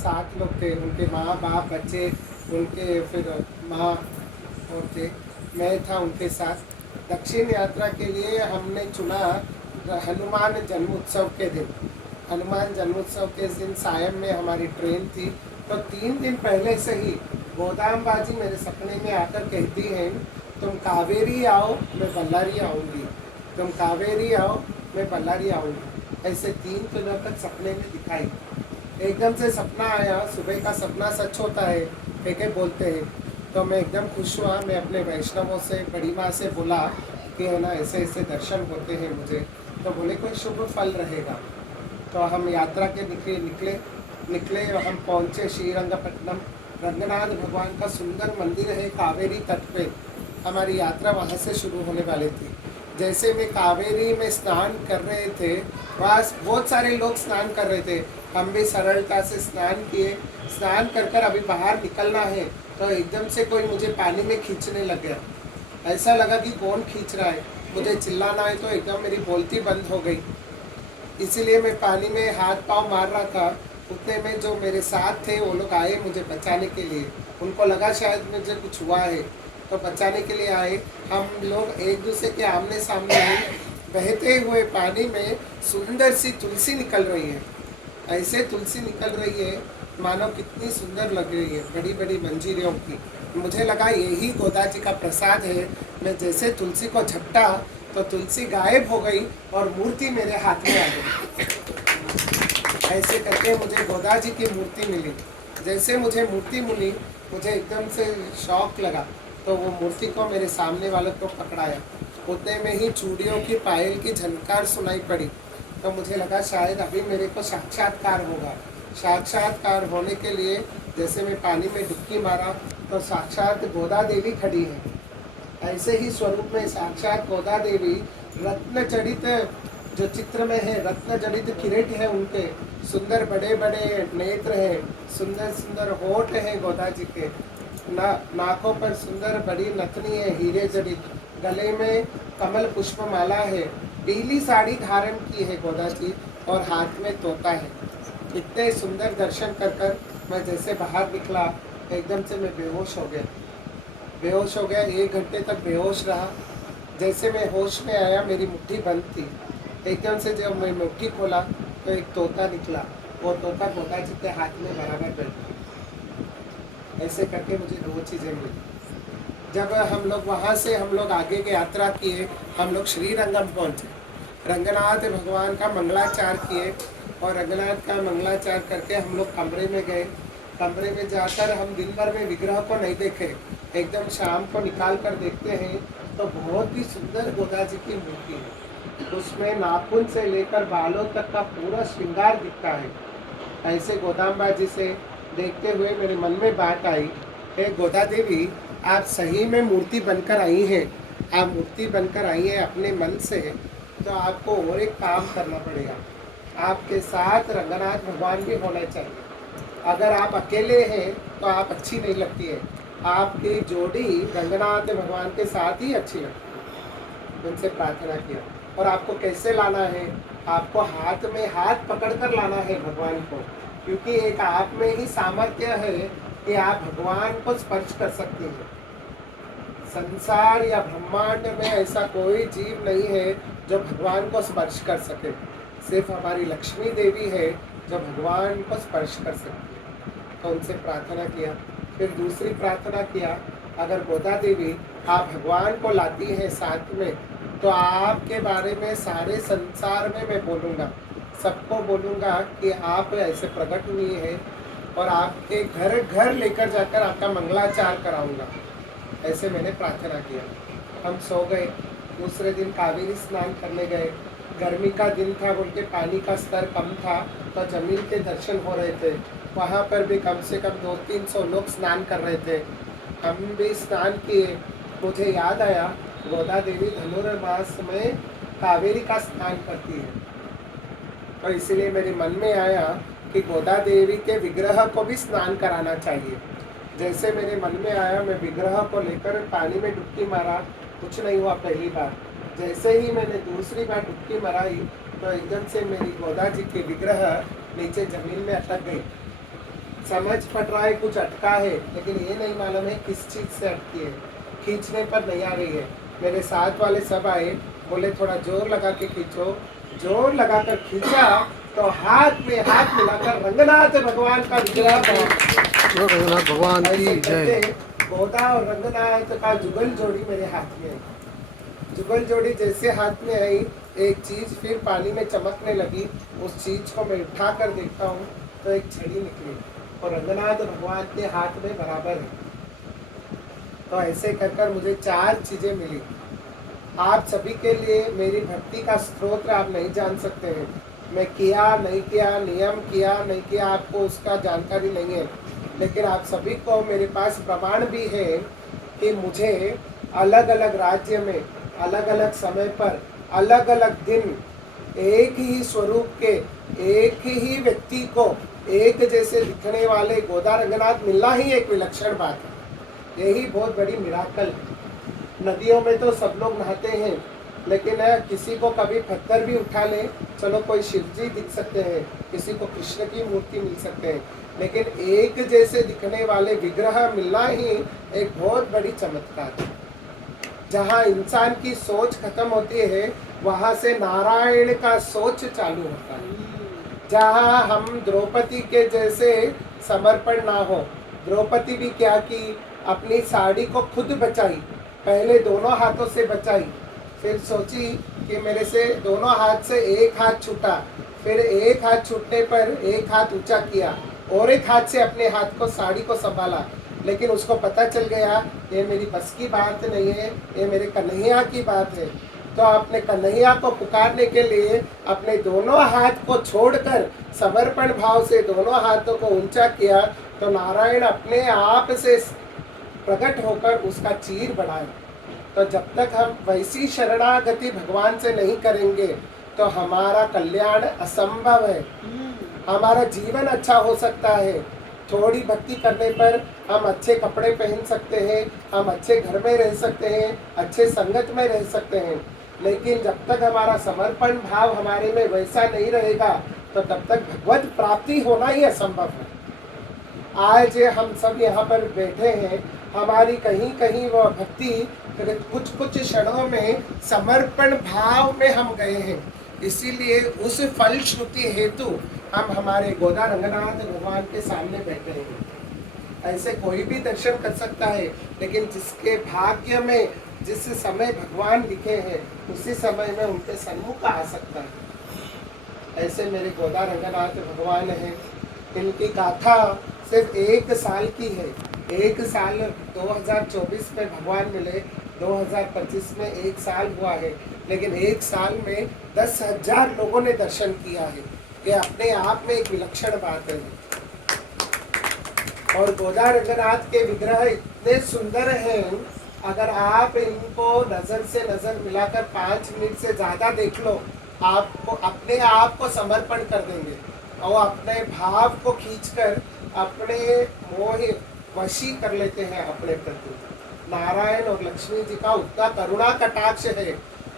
7 लोग थे, उनके माँ बाप बच्चे, उनके फिर माँ और थे, मैं था उनके साथ। दक्षिण यात्रा के लिए हमने चुना हनुमान जन्मोत्सव के दिन। हनुमान जन्मोत्सव के दिन सायं में हमारी ट्रेन थी, तो 3 दिन पहले से ही गोदाम बाजी मेरे सपने में आकर कहती हैं, तुम कावेरी आओ मैं बल्लारी आऊँगी, तुम कावेरी आओ मैं बल्लारी आऊँगी। ऐसे 3 दिनों तक सपने में दिखाई। एकदम से सपना आया, सुबह का सपना सच होता है कह बोलते हैं। तो मैं एकदम खुश हुआ। मैं अपने वैष्णवों से, बड़ी माँ से बोला कि है ना ऐसे ऐसे दर्शन होते हैं मुझे। तो बोले कोई शुभ फल रहेगा। तो हम यात्रा के निकले और हम पहुँचे श्रीरंगपट्टनम। रंगनाथ भगवान का सुंदर मंदिर है कावेरी तट पे। हमारी यात्रा वहाँ से शुरू होने वाली थी। जैसे में कावेरी में स्नान कर रहे थे, वहाँ बहुत सारे लोग स्नान कर रहे थे, हम भी सरलता से स्नान किए। स्नान कर अभी बाहर निकलना है, तो एकदम से कोई मुझे पानी में खींचने लग गया। ऐसा लगा कि कौन खींच रहा है। मुझे चिल्लाना है तो एकदम मेरी बोलती बंद हो गई। इसीलिए मैं पानी में हाथ पांव मार रहा था। उतने में जो मेरे साथ थे वो लोग आए मुझे बचाने के लिए। उनको लगा शायद मुझे कुछ हुआ है, तो बचाने के लिए आए। हम लोग एक दूसरे के आमने सामने हैं। बहते हुए पानी में सुंदर सी तुलसी निकल रही है। ऐसे तुलसी निकल रही है मानो कितनी सुंदर लग रही है, बड़ी बड़ी मंजीरियों की। मुझे लगा यही गोदा जी का प्रसाद है। मैं जैसे तुलसी को झपटा तो तुलसी गायब हो गई और मूर्ति मेरे हाथ में आ गई। ऐसे करके मुझे गोदा जी की मूर्ति मिली। जैसे मुझे मूर्ति मिली, मुझे एकदम से शौक लगा। तो वो मूर्ति को मेरे सामने वाले को पकड़ाया। उतने में ही चूड़ियों की पायल की झनकार सुनाई पड़ी। तो मुझे लगा शायद अभी मेरे को साक्षात्कार होगा। साक्षात्कार होने के लिए जैसे मैं पानी में डुबकी मारा तो साक्षात गोदा देवी खड़ी है। ऐसे ही स्वरूप में साक्षात गोदा देवी रत्न जड़ित, जो चित्र में है रत्न जड़ित किरीट है उनके, सुंदर बड़े बड़े नेत्र हैं, सुंदर सुंदर होठ हैं गोदा जी के, नाकों पर सुंदर बड़ी नथनी है हीरे जड़ित, गले में कमल पुष्प माला है, पीली साड़ी धारण की है गोदा जी और हाथ में तोता है। इतने सुंदर दर्शन कर मैं जैसे बाहर निकला, एकदम से मैं बेहोश हो गया। 1 घंटे तक बेहोश रहा। जैसे मैं होश में आया मेरी मुट्ठी बंद थी। एकदम से जब मैं मुट्ठी खोला तो एक तोता निकला। वो तोता गोदा जी के हाथ में बराबर बैठा। ऐसे करके मुझे 2 चीज़ें मिली। जब हम लोग आगे की यात्रा किए, हम लोग श्रीरंगम पहुँचे। रंगनाथ भगवान का मंगलाचार किए और रंगनाथ का मंगलाचार करके हम लोग कमरे में गए। कमरे में जाकर हम दिन भर में विग्रह को नहीं देखे, एकदम शाम को निकाल कर देखते हैं तो बहुत ही सुंदर गोदा जी की मूर्ति है। उसमें नाखून से लेकर बालों तक का पूरा श्रृंगार दिखता है। ऐसे गोदाम्बा जी से देखते हुए मेरे मन में बात आई, हे गोदा देवी, आप सही में मूर्ति बनकर आई हैं। आप मूर्ति बनकर आई हैं अपने मन से, तो आपको और एक काम करना पड़ेगा। आपके साथ रंगनाथ भगवान भी होना चाहिए। अगर आप अकेले हैं तो आप अच्छी नहीं लगती है। आपकी जोड़ी रंगनाथ भगवान के साथ ही अच्छी लगती है। उनसे प्रार्थना किया। और आपको कैसे लाना है? आपको हाथ में हाथ पकड़कर लाना है भगवान को, क्योंकि एक आप में ही सामर्थ्य है कि आप भगवान को स्पर्श कर सकते हैं। संसार या ब्रह्मांड में ऐसा कोई जीव नहीं है जो भगवान को स्पर्श कर सके। सिर्फ हमारी लक्ष्मी देवी है जो भगवान को स्पर्श कर सकती है। तो उनसे प्रार्थना किया। फिर दूसरी प्रार्थना किया, अगर गोदा देवी आप भगवान को लाती हैं साथ में, तो आपके बारे में सारे संसार में मैं बोलूँगा, सबको बोलूँगा कि आप ऐसे प्रकट हुई है और आपके घर घर लेकर जाकर आपका मंगलाचार कराऊँगा। ऐसे मैंने प्रार्थना किया। हम सो गए। दूसरे दिन कावेरी स्नान करने गए। गर्मी का दिन था बोल के पानी का स्तर कम था, तो जमीन के दर्शन हो रहे थे। वहाँ पर भी कम से कम 200-300 लोग स्नान कर रहे थे। हम भी स्नान किए। मुझे याद आया गोदा देवी धनुर्मास में कावेरी का स्नान करती है, तो इसलिए मेरे मन में आया कि गोदा देवी के विग्रह को भी स्नान कराना चाहिए। जैसे मेरे मन में आया, मैं विग्रह को लेकर पानी में डुबकी मारा, कुछ नहीं हुआ पहली बार। जैसे ही मैंने दूसरी बार डुबकी माराई तो एकदम से मेरी गोदा जी की विग्रह नीचे जमीन में अटक गई। समझ पड़ रहा है कुछ अटका है, लेकिन ये नहीं मालूम है किस चीज़ से अटकी है, खींचने पर नहीं आ रही है। मेरे साथ वाले सब आए, बोले थोड़ा जोर लगा के खींचो। जोर लगाकर खींचा तो हाथ में हाथ मिलाकर रंगनाथ भगवान का विग्रह बना। रंगनाथ भगवान ऐसे की जय। करते गोदा और रंगनाथ का जुगल जोड़ी मेरे हाथ में आई। जुगल जोड़ी जैसे हाथ में आई, एक चीज फिर पानी में चमकने लगी। उस चीज को मैं उठा कर देखता हूँ तो एक छड़ी निकली और रंगनाथ भगवान के हाथ में बराबर है। तो ऐसे कर कर मुझे 4 चीजें मिली। आप सभी के लिए मेरी भक्ति का स्रोत आप नहीं जान सकते हैं। मैं किया नहीं किया, नियम किया नहीं किया, आपको उसका जानकारी नहीं है, लेकिन आप सभी को मेरे पास प्रमाण भी है कि मुझे अलग अलग राज्य में अलग अलग समय पर अलग अलग दिन एक ही स्वरूप के एक ही व्यक्ति को एक जैसे दिखने वाले गोदा रंगनाथ मिलना ही एक विलक्षण बात है। यही बहुत बड़ी मिराकल है। नदियों में तो सब लोग नहाते हैं, लेकिन किसी को कभी पत्थर भी उठा ले, चलो कोई शिव जी दिख सकते हैं, किसी को कृष्ण की मूर्ति मिल सकते हैं, लेकिन एक जैसे दिखने वाले विग्रह मिलना ही एक बहुत बड़ी चमत्कार है। जहाँ इंसान की सोच खत्म होती है, वहाँ से नारायण का सोच चालू होता है। जहाँ हम द्रौपदी के जैसे समर्पण ना हो। द्रौपदी भी क्या की, अपनी साड़ी को खुद बचाई, पहले दोनों हाथों से बचाई, फिर सोची कि मेरे से दोनों हाथ से एक हाथ छूटा, फिर एक हाथ छूटने पर एक हाथ ऊंचा किया और एक हाथ से अपने हाथ को साड़ी को संभाला। लेकिन उसको पता चल गया ये मेरी बस की बात नहीं है, ये मेरे कन्हैया की बात है। तो अपने कन्हैया को पुकारने के लिए अपने दोनों हाथ को छोड़कर समर्पण भाव से दोनों हाथों को ऊंचा किया, तो नारायण अपने आप से प्रकट होकर उसका चीर बढ़ाए। तो जब तक हम वैसी शरणागति भगवान से नहीं करेंगे तो हमारा कल्याण असंभव है। हमारा जीवन अच्छा हो सकता है, थोड़ी भक्ति करने पर हम अच्छे कपड़े पहन सकते हैं, हम अच्छे घर में रह सकते हैं, अच्छे संगत में रह सकते हैं, लेकिन जब तक हमारा समर्पण भाव हमारे में वैसा नहीं रहेगा तो तब तक भगवत प्राप्ति होना ही असंभव है। आज हम सब यहाँ पर बैठे हैं, हमारी कहीं कहीं वह भक्ति कुछ कुछ क्षणों में समर्पण भाव में हम गए हैं, इसीलिए उस फलश्रुति हेतु हम हमारे गोदा रंगनाथ भगवान के सामने बैठे हैं। ऐसे कोई भी दर्शन कर सकता है, लेकिन जिसके भाग्य में जिस समय भगवान लिखे हैं उसी समय में उनके सन्मुख आ सकता है। ऐसे मेरे गोदा रंगनाथ भगवान हैं। इनकी गाथा सिर्फ 1 साल की है। 1 साल 2024 में भगवान मिले, 2025 में 1 साल हुआ है, लेकिन 1 साल में 10,000 लोगों ने दर्शन किया है। ये अपने आप में एक विलक्षण बात है। और गोदा रंगनाथ के विग्रह इतने सुंदर हैं, अगर आप इनको नजर से नजर मिलाकर 5 मिनट से ज्यादा देख लो, आपको अपने आप को समर्पण कर देंगे और अपने भाव को खींचकर अपने मोह वशी कर लेते हैं अपने प्रति। नारायण और लक्ष्मी जी का उतना करुणा कटाक्ष है,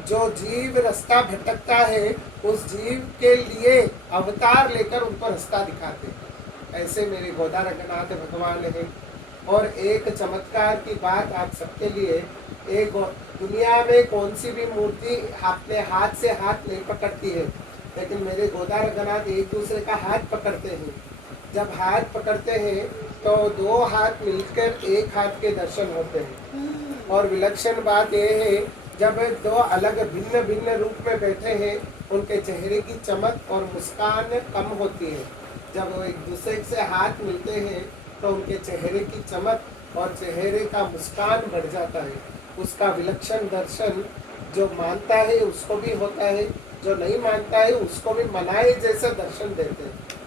जो जीव रास्ता भटकता है उस जीव के लिए अवतार लेकर उनको रास्ता दिखाते हैं। ऐसे मेरे गोदा रंगनाथ भगवान हैं। और एक चमत्कार की बात आप सबके लिए, एक दुनिया में कौन सी भी मूर्ति अपने हाथ से हाथ नहीं पकड़ती है, लेकिन मेरे गोदा रंगनाथ एक दूसरे का हाथ पकड़ते हैं। जब हाथ पकड़ते हैं तो 2 हाथ मिलकर एक हाथ के दर्शन होते हैं। और विलक्षण बात यह है, जब 2 अलग भिन्न भिन्न रूप में बैठे हैं, उनके चेहरे की चमक और मुस्कान कम होती है। जब वो एक दूसरे से हाथ मिलते हैं तो उनके चेहरे की चमक और चेहरे का मुस्कान बढ़ जाता है। उसका विलक्षण दर्शन जो मानता है उसको भी होता है, जो नहीं मानता है उसको भी मनाए जैसा दर्शन देते हैं।